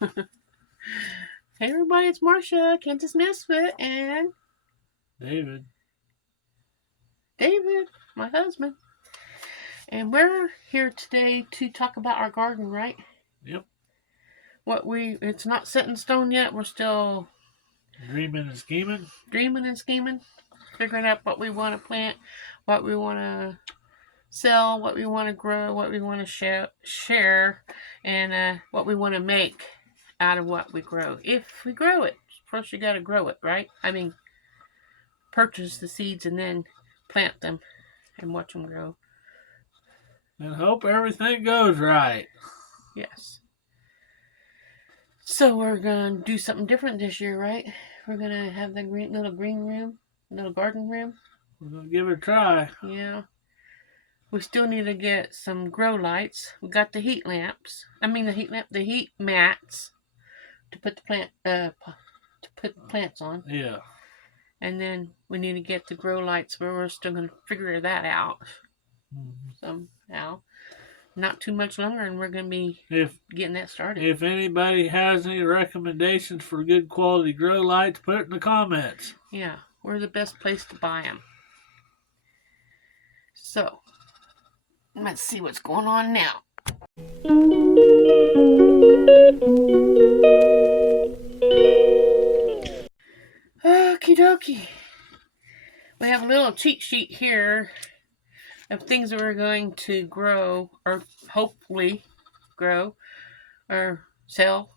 Hey everybody, it's Marcia, Kansas Misfit, and David. David, my husband. And we're here today to talk about our garden, right? Yep. It's not set in stone yet. We're still Dreaming and scheming. dreaming and scheming, figuring out what we want to plant, what we want to sell, what we want to grow, what we want to share, and what we want to make out of what we grow. If we grow it, first you got to grow it, right? I mean, purchase the seeds and then plant them and watch them grow. And hope everything goes right. Yes. So we're gonna do something different this year, right? We're gonna have the little green room, little garden room. We're going to give it a try. Yeah. We still need to get some grow lights. We got the heat lamps. I mean the heat mats to put the plants on. Yeah. And then we need to get the grow lights, but we're still gonna figure that out somehow. Not too much longer, and we're gonna be getting that started. If anybody has any recommendations for good quality grow lights, put it in the comments. Yeah, we're the best place to buy them. So, let's see what's going on now. Okie dokie. We have a little cheat sheet here of things that we're going to grow, or hopefully grow, or sell.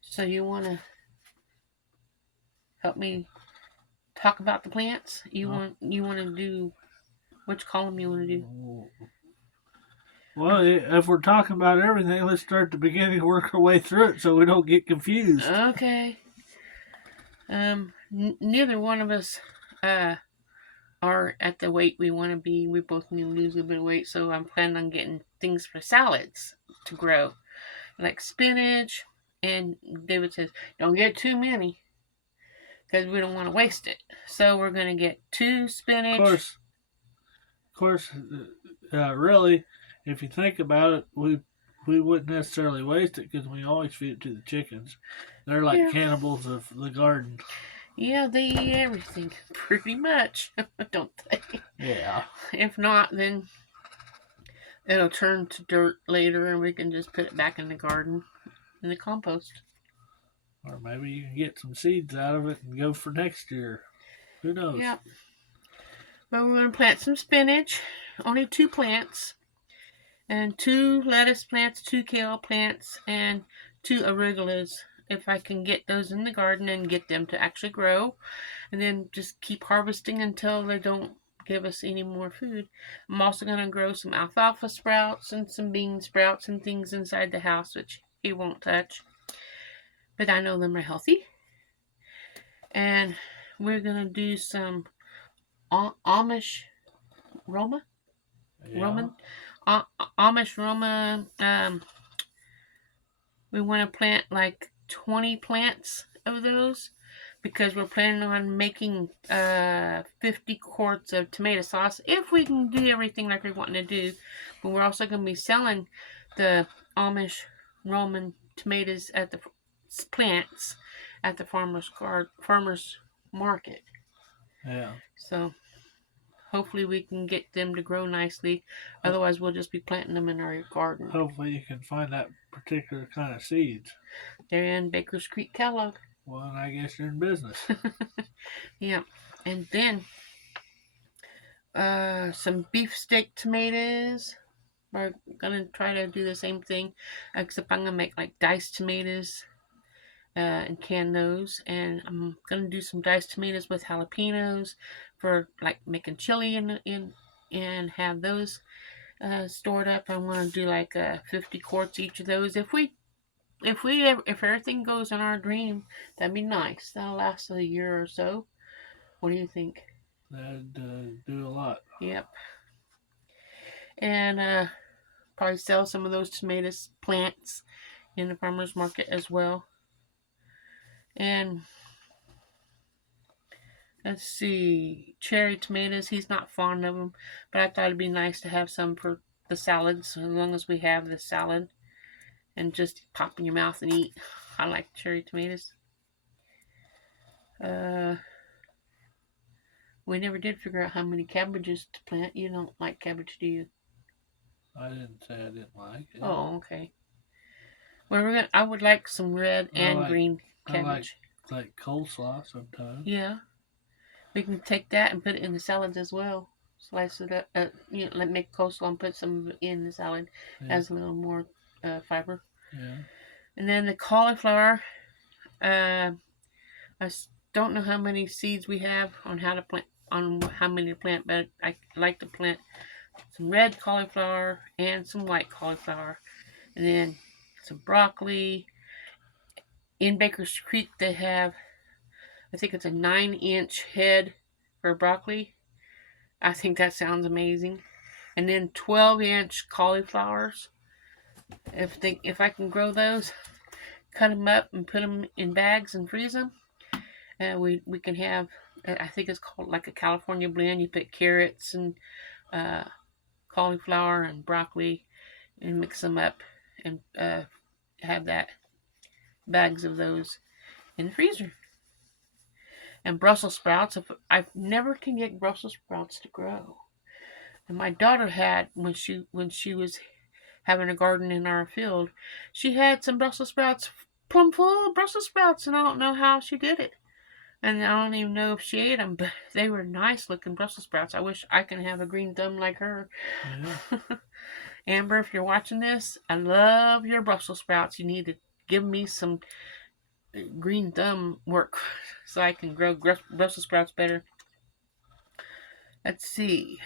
So you want to help me talk about the plants? You want to do which column you want to do? Well, if we're talking about everything, let's start at the beginning and work our way through it so we don't get confused. Okay. Neither one of us are at the weight we want to be. We both need to lose a bit of weight, so I'm planning on getting things for salads to grow, like spinach. And David says, don't get too many because we don't want to waste it. So we're going to get 2 spinach. Of course, really, if you think about it, we wouldn't necessarily waste it because we always feed it to the chickens. They're like cannibals of the garden. Yeah, they eat everything, pretty much, don't they? Yeah. If not, then it'll turn to dirt later and we can just put it back in the garden, in the compost. Or maybe you can get some seeds out of it and go for next year. Who knows? Yep. But we're going to plant some spinach, only 2 plants, and 2 lettuce plants, 2 kale plants, and 2 arugulas. If I can get those in the garden and get them to actually grow, and then just keep harvesting until they don't give us any more food. I'm also going to grow some alfalfa sprouts and some bean sprouts and things inside the house, which he won't touch. But I know them are healthy. And we're going to do some Amish Roma. Yeah. Amish Roma. We want to plant like 20 plants of those because we're planning on making 50 quarts of tomato sauce if we can do everything like we're wanting to do. But we're also going to be selling the Amish Roman tomatoes at the plants at the farmer's market. Yeah. So hopefully we can get them to grow nicely. Otherwise, we'll just be planting them in our garden. Hopefully you can find that particular kind of seeds. They're in Baker's Creek Kellogg. Well, and I guess you're in business. Yeah. And then some beefsteak tomatoes. We're going to try to do the same thing, except I'm going to make like diced tomatoes and can those. And I'm going to do some diced tomatoes with jalapenos for like making chili and have those stored up. I want to do like 50 quarts each of those. If everything goes in our dream, that'd be nice. That'll last a year or so. What do you think? That'd do a lot. Yep. And probably sell some of those tomatoes plants in the farmer's market as well. And let's see, cherry tomatoes. He's not fond of them, but I thought it'd be nice to have some for the salads as long as we have the salad. and just pop in your mouth and eat. I like cherry tomatoes. We never did figure out how many cabbages to plant. You don't like cabbage, do you? I didn't say I didn't like it. Oh, okay. Well, I would like some red and green cabbage. I like coleslaw sometimes. Yeah, we can take that and put it in the salads as well. Slice it up, make coleslaw and put some in the salad. Yeah. Has a little more fiber. Yeah. And then the cauliflower. I don't know how many seeds we have on how to plant, on how many to plant, but I like to plant some red cauliflower and some white cauliflower, and then some broccoli. In Baker's Creek, they have, I think it's a 9-inch head for broccoli. I think that sounds amazing. And then 12-inch cauliflowers. If I can grow those, cut them up and put them in bags and freeze them. We can have, I think it's called like a California blend. You put carrots and cauliflower and broccoli and mix them up and have that bags of those in the freezer. And Brussels sprouts, I never can get Brussels sprouts to grow. And my daughter had, when she was having a garden in our field, she had some Brussels sprouts, plumb full of Brussels sprouts, and I don't know how she did it. And I don't even know if she ate them, but they were nice looking Brussels sprouts. I wish I can have a green thumb like her. Yeah. Amber, if you're watching this, I love your Brussels sprouts. You need to give me some green thumb work so I can grow Brussels sprouts better. Let's see.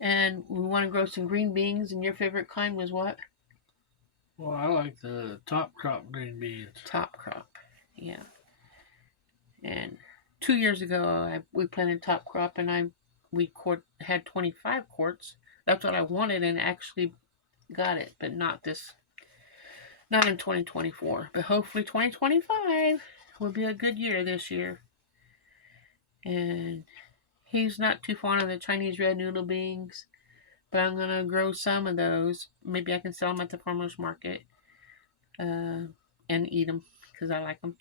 And we want to grow some green beans, and your favorite kind was what? Well, I like the top crop green beans. Top crop, yeah. And 2 years ago, we planted top crop, and we had 25 quarts. That's what I wanted, and actually got it, but not in 2024. But hopefully 2025 will be a good year this year. And he's not too fond of the Chinese red noodle beans, but I'm gonna grow some of those. Maybe I can sell them at the farmer's market and eat them because I like them.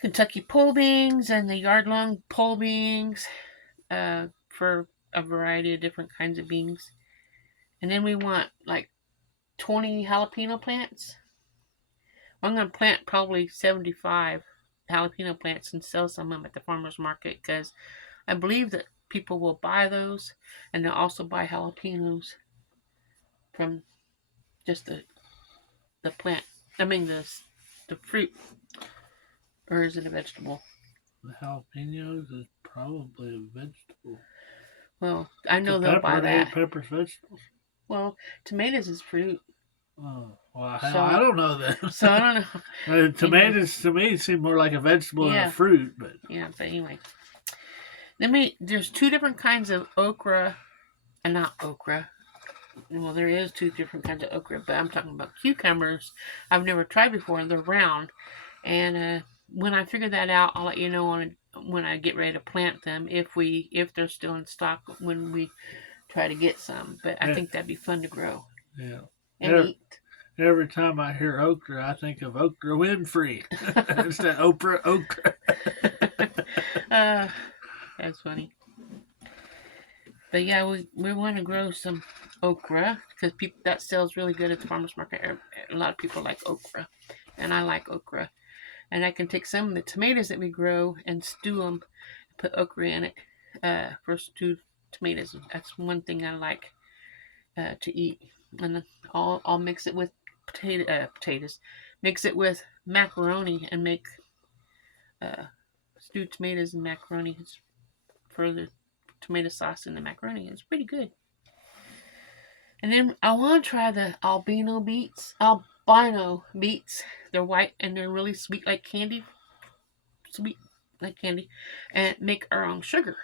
Kentucky pole beans and the yard-long pole beans for a variety of different kinds of beans. And then we want like 20 jalapeno plants. I'm going to plant probably 75 jalapeno plants and sell some of them at the farmer's market because I believe that people will buy those, and they'll also buy jalapenos from just the plant. I mean the fruit. Or is it a vegetable? The jalapenos is probably a vegetable. Well, I know they'll buy that. Pepper's vegetables. Well, tomatoes is fruit. Oh, well, I don't know that. So I don't know. Tomatoes to me seem more like a vegetable than a fruit, but but anyway. There's 2 different kinds of okra, and not okra. Well, there is 2 different kinds of okra, but I'm talking about cucumbers. I've never tried before. They're round, and when I figure that out, I'll let you know when I get ready to plant them, if they're still in stock when we try to get some. But I think that'd be fun to grow. Yeah. And eat. Every time I hear okra, I think of Oprah Winfrey. It's that okra. That's funny. But yeah, we want to grow some okra because that sells really good at the farmer's market. A lot of people like okra, and I like okra. And I can take some of the tomatoes that we grow and stew them, put okra in it for stewed tomatoes. That's one thing I like to eat. And I'll mix it with potatoes. Mix it with macaroni and make stewed tomatoes and macaroni for the tomato sauce and the macaroni. It's pretty good. And then I want to try the albino beets. They're white and they're really sweet like candy. And make our own sugar.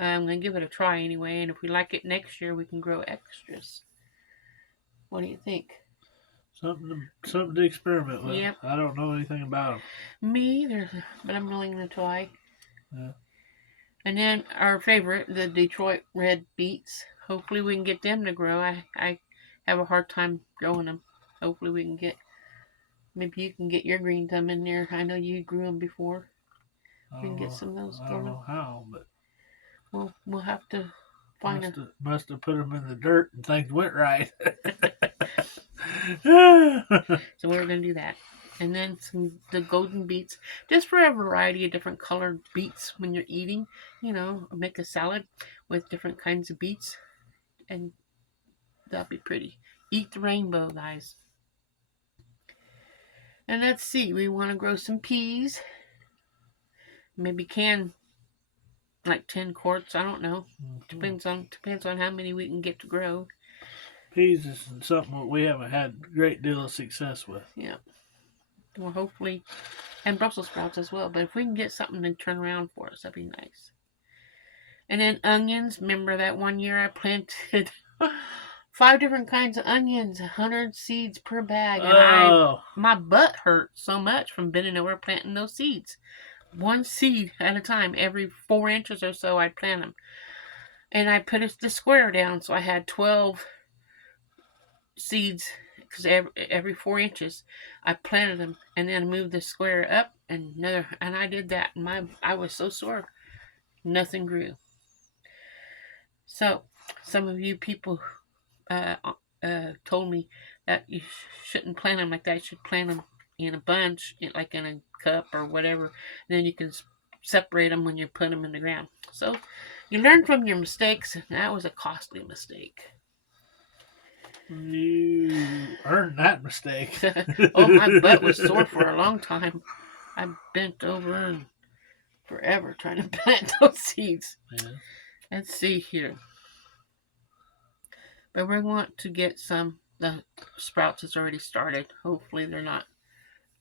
I'm going to give it a try anyway. And if we like it next year, we can grow extras. What do you think? Something to experiment with. Yep. I don't know anything about them. Me either, but I'm willing to try. Yeah. And then our favorite, the Detroit red beets. Hopefully we can get them to grow. I have a hard time growing them. hopefully we can get, maybe you can get your green thumb in there. I know you grew them before. We can get some of those I don't going. know how, but We'll have to find a. must have put them in the dirt and things went right. So we're gonna do that, and then the golden beets, just for a variety of different colored beets when you're eating. Make a salad with different kinds of beets, and that'll be pretty. Eat the rainbow, guys. And let's see, we want to grow some peas. Maybe can like 10 quarts. I don't know. Depends on how many we can get to grow. Peas is something that we haven't had a great deal of success with. Yeah. Well, hopefully, and Brussels sprouts as well. But if we can get something to turn around for us, that'd be nice. And then onions. Remember that one year I planted 5 different kinds of onions, 100 seeds per bag, and my butt hurt so much from bending over planting those seeds. One seed at a time. Every 4 inches or so, I'd plant them. And I put the square down, so I had 12 seeds, because every 4 inches I planted them, and then moved the square up and I did that, and I was so sore, nothing grew. So some of you people told me that you shouldn't plant them like that. You should plant them in a bunch, like in a cup or whatever, and then you can separate them when you put them in the ground. So you learn from your mistakes, and that was a costly mistake. You earned that mistake. Oh, my butt was sore for a long time. I bent over and forever trying to plant those seeds. Yeah. Let's see here. But we want to get the sprouts that's already started. Hopefully they're not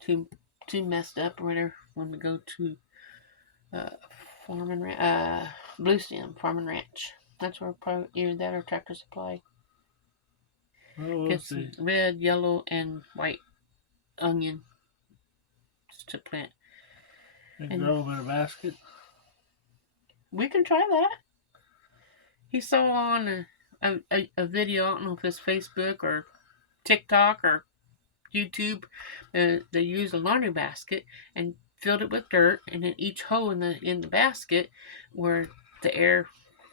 too messed up or whatever when we go to Blue Stem Farm and Ranch. That's where probably either that or Tractor Supply. Well, Get some red, yellow, and white onion to plant. And grow them in a basket. We can try that. He saw on a video, I don't know if it's Facebook or TikTok or YouTube, they used a laundry basket and filled it with dirt, and then each hole in the basket where the air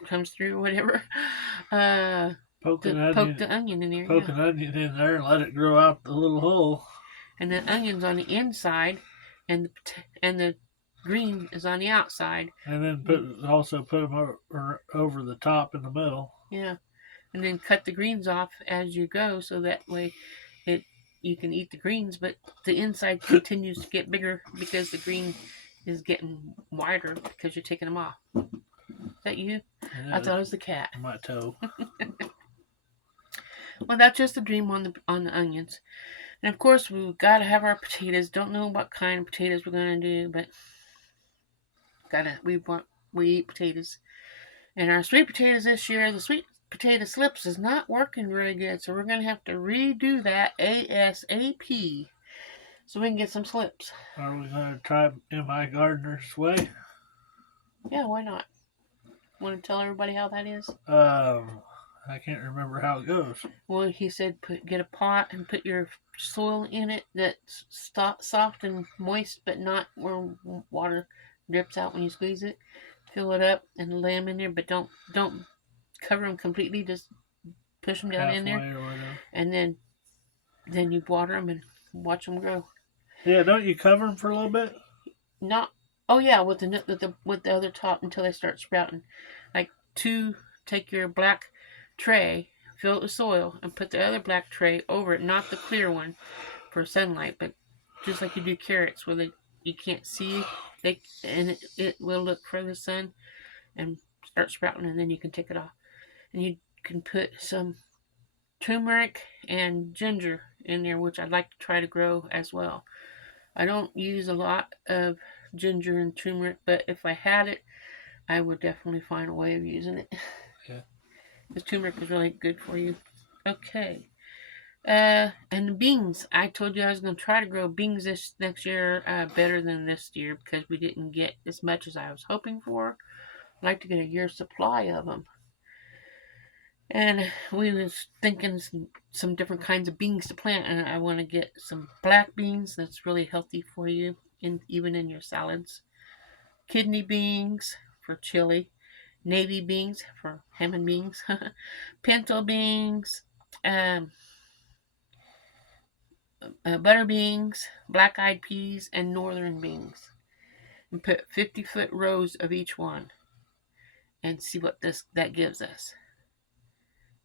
comes through or whatever, poke the onion in there. Poke an onion in there and let it grow out the little hole. And then onions on the inside, and the green is on the outside. And then also put them over the top in the middle. Yeah. And then cut the greens off as you go, so that way you can eat the greens, but the inside continues to get bigger because the green is getting wider because you're taking them off. Is that you? Yeah, I thought it was the cat. My toe. Well, that's just a dream on the onions. And of course, we've got to have our potatoes. Don't know what kind of potatoes we're going to do, but we eat potatoes. And our sweet potatoes this year, the sweet potato slips is not working really good, so we're going to have to redo that ASAP so we can get some slips. Are we going to try M.I. Gardner's way? Yeah, why not? Want to tell everybody how that is? I can't remember how it goes. Well, he said get a pot and put your soil in it that's soft and moist, but not where water drips out when you squeeze it. Fill it up and lay them in there, but don't cover them completely. Just push them down in there, and then you water them and watch them grow. Yeah, don't you cover them for a little bit? Not. Oh yeah, with the other top until they start sprouting. Like take your black tray, fill it with soil, and put the other black tray over it, not the clear one for sunlight, but just like you do carrots, where you can't see and it will look for the sun and start sprouting, and then you can take it off. And you can put some turmeric and ginger in there, which I'd like to try to grow as well. I don't use a lot of ginger and turmeric, but if I had it, I would definitely find a way of using it. Yeah. Because turmeric is really good for you. Okay. And the beans. I told you I was going to try to grow beans this next year better than this year because we didn't get as much as I was hoping for. I'd like to get a year's supply of them. And we was thinking some different kinds of beans to plant, and I want to get some black beans that's really healthy for you, even in your salads. Kidney beans for chili, navy beans for ham and beans, pinto beans, um, butter beans, black-eyed peas, and northern beans. And put 50-foot rows of each one, and see what that gives us.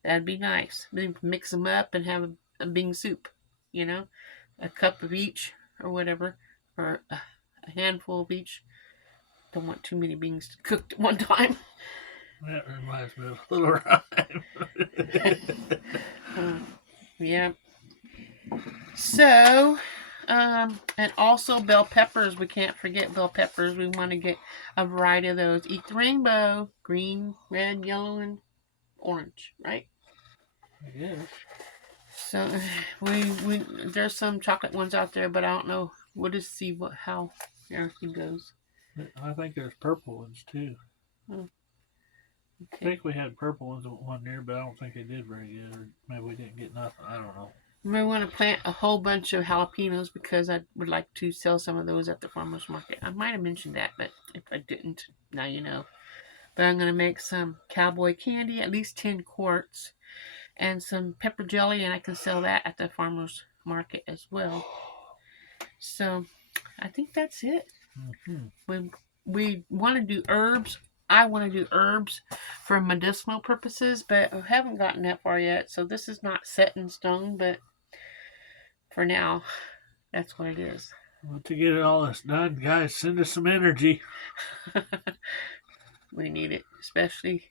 That'd be nice. Then mix them up and have a bean soup. You know, a cup of each or whatever, or a handful of each. Don't want too many beans cooked at one time. That reminds me of a little rhyme. Yeah. So, and also bell peppers. We can't forget bell peppers. We want to get a variety of those. Eat the rainbow: green, red, yellow, and orange. Right? Yes. So we there's some chocolate ones out there, but I don't know. We'll just see how everything goes. I think there's purple ones too. Oh, I think we had purple ones one year, but I don't think they did very good. Or maybe we didn't get nothing. I don't know. We want to plant a whole bunch of jalapenos because I would like to sell some of those at the farmer's market. I might have mentioned that, but if I didn't, now you know. But I'm going to make some cowboy candy, at least 10 quarts, and some pepper jelly, and I can sell that at the farmer's market as well. So I think that's it. Mm-hmm. We want to do herbs. I want to do herbs for medicinal purposes, but I haven't gotten that far yet. So this is not set in stone, but for now, that's what it is. Well, to get all this done, guys, send us some energy. We need it, especially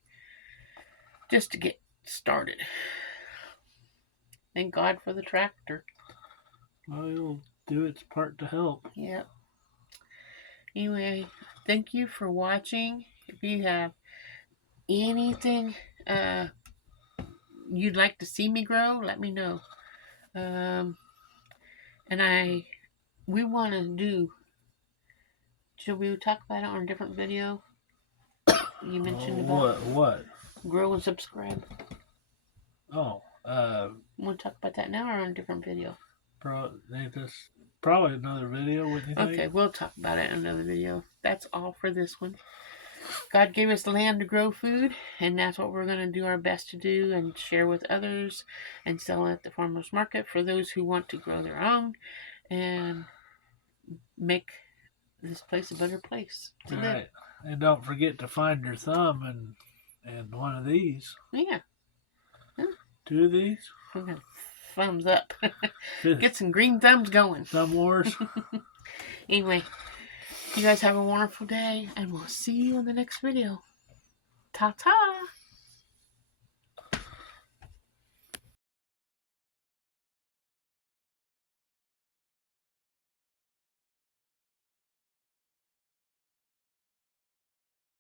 just to get started. Thank God for the tractor. Well, it'll do its part to help. Yep. Anyway, thank you for watching. If you have anything you'd like to see me grow, let me know. And we want to do. Should we talk about it on a different video? You mentioned about what? Grow and subscribe. Oh, Want to talk about that now or on a different video? Probably another video. Wouldn't you think? Okay, we'll talk about it in another video. That's all for this one. God gave us the land to grow food, and that's what we're going to do our best to do and share with others and sell at the farmer's market for those who want to grow their own and make this place a better place to live. Right. And don't forget to find your thumb and one of these. Yeah. Two of these. We're going to thumbs up. Get some green thumbs going. Thumb wars. Anyway, you guys have a wonderful day, and we'll see you in the next video. Ta-ta!